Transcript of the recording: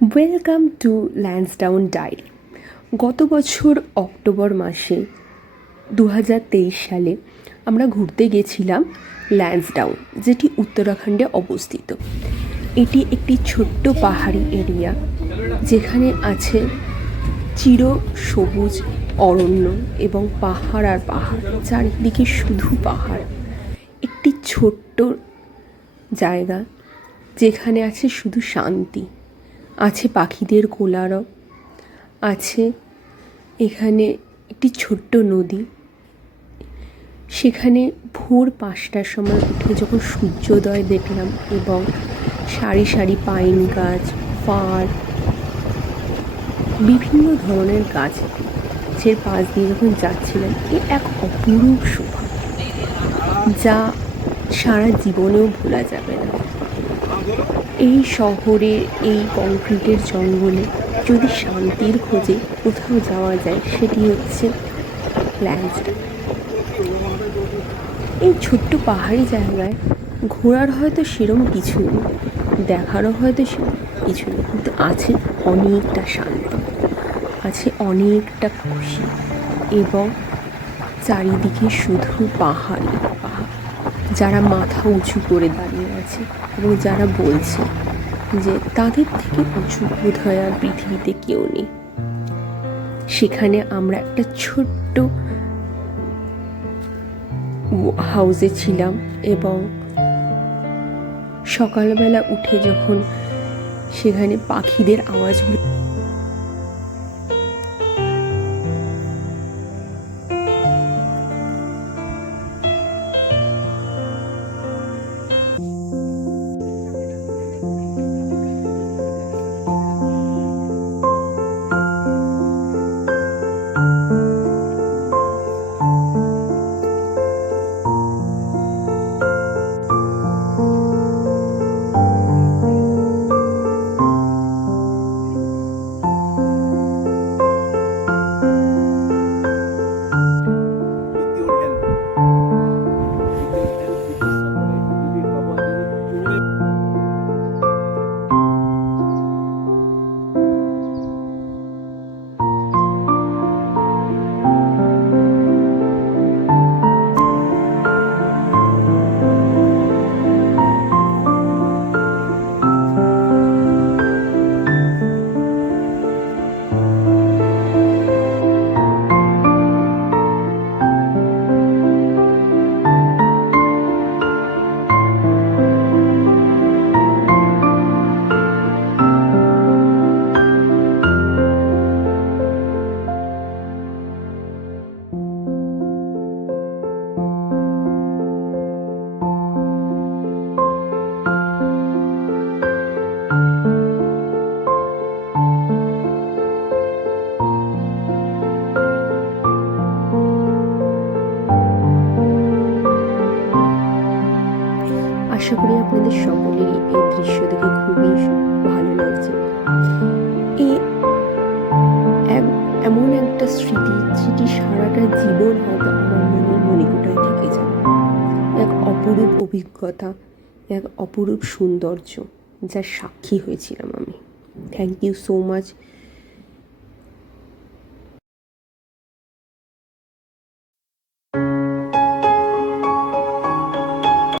Welcome to Lansdowne diary. গত বছর October মাসে 2023 সালে আমরা ঘুরতে গেছিলাম ল্যান্সডাউন, যেটি উত্তরাখণ্ডে অবস্থিত। এটি একটি ছোট্ট পাহাড়ি এরিয়া, যেখানে আছে চির সবুজ অরণ্য এবং পাহাড় আর পাহাড়, চারিদিকে শুধু পাহাড়। একটি ছোট্ট জায়গা যেখানে আছে শুধু শান্তি, আছে পাখিদের কোলাহল, আছে এখানে একটি ছোট্ট নদী। সেখানে ভোর 5টার সময় উঠে যখন সূর্যোদয় দেখলাম এবং সারি সারি পাইন গাছ, ফার, বিভিন্ন ধরনের গাছের পাশ দিয়ে যখন যাচ্ছিলাম, এ এক অপরূপ শোভা, যা সারা জীবনেও ভোলা যাবে না। এই শহরের এই কংক্রিটের জঙ্গলে যদি শান্তির খোঁজে কোথাও যাওয়া যায়, সেটি হচ্ছে ল্যান্সডাউন। এই ছোট্ট পাহাড়ি জায়গায় ঘোরার হয়তো সেরম কিছু নেই, দেখারও হয়তো সেরম কিছু নেই, কিন্তু আছে অনেকটা শান্তি, আছে অনেকটা খুশি, এবং চারিদিকে শুধু পাহাড়। যারা মাথা উঁচু করে দাঁড়িয়ে আছে এবং যারা বলছে যে তাদের থেকে উঁচু বোধহয় আর পৃথিবীতে কেউ নেই। সেখানে আমরা একটা ছোট্ট হাউসে ছিলাম এবং সকালবেলা উঠে যখন সেখানে পাখিদের আওয়াজগুলো আশা করি আপনাদের সকলেরই এই দৃশ্য দেখে খুবই ভালো লাগছে। এমন একটা স্মৃতি, যেটি সারাটা জীবন হয়তো আমার মনের মণিকোঠায় থেকে যাবে। এক অপরূপ অভিজ্ঞতা, এক অপরূপ সৌন্দর্য, যার সাক্ষী হয়েছিলাম আমি। Thank you so much